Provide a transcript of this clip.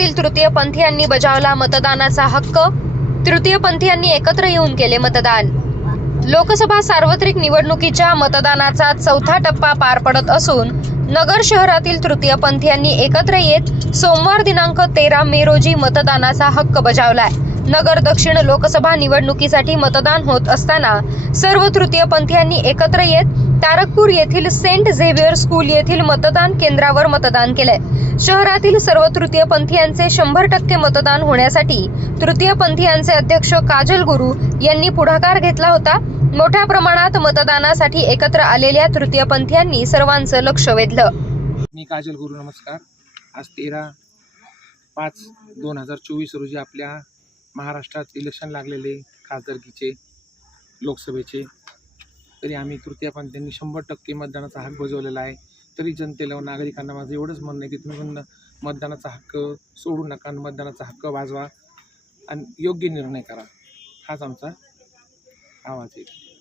तृतीय पंथीयांनी बजावला मतदानाचा हक्क. तृतीयपंथीयांनी एकत्र येऊन केले मतदान. लोकसभा सार्वत्रिक निवडणुकीच्या मतदानाचा चौथा टप्पा पार पडत असून नगर शहरातील तृतीयपंथीयांनी एकत्र येत सोमवार दिनांक तेरा मे रोजी मतदानाचा हक्क बजावलाय. नगर दक्षिण लोकसभा निवडणुकीसाठी मतदान होत असताना सर्व तृतीयपंथीयांनी एकत्र येत तारकपूर येथील सेंट झेवियर स्कूल येथील मतदान केंद्रावर मतदान केलंय. शहरातील सर्व तृतीयपंथीयांचे शंभर टक्के मतदान होण्यासाठी तृतीयपंथीयांचे अध्यक्ष काजल गुरु यांनी पुढाकार घेतला होता. मोठ्या प्रमाणात मतदानासाठी एकत्र आलेल्या तृतीयपंथीयांनी सर्वांचं लक्ष वेधलं. मी काजल गुरु नमस्कार. आज तेरा पाच दोन हजार चोवीस रोजी आपल्या महाराष्ट्रात इलेक्शन लागलेले खासदारकीचे लोकसभेचे तरी आम्ही तृतीयपंथीयांनी शंभर टक्के मतदानाचा हक्क बजावलेला आहे. तरी जनतेला व नागरिकांना माझं एवढंच म्हणणं आहे की तुम्ही मतदानाचा हक्क सोडू नका आणि मतदानाचा हक्क वाजवा आणि योग्य निर्णय करा. हाच आमचा आवाज आहे.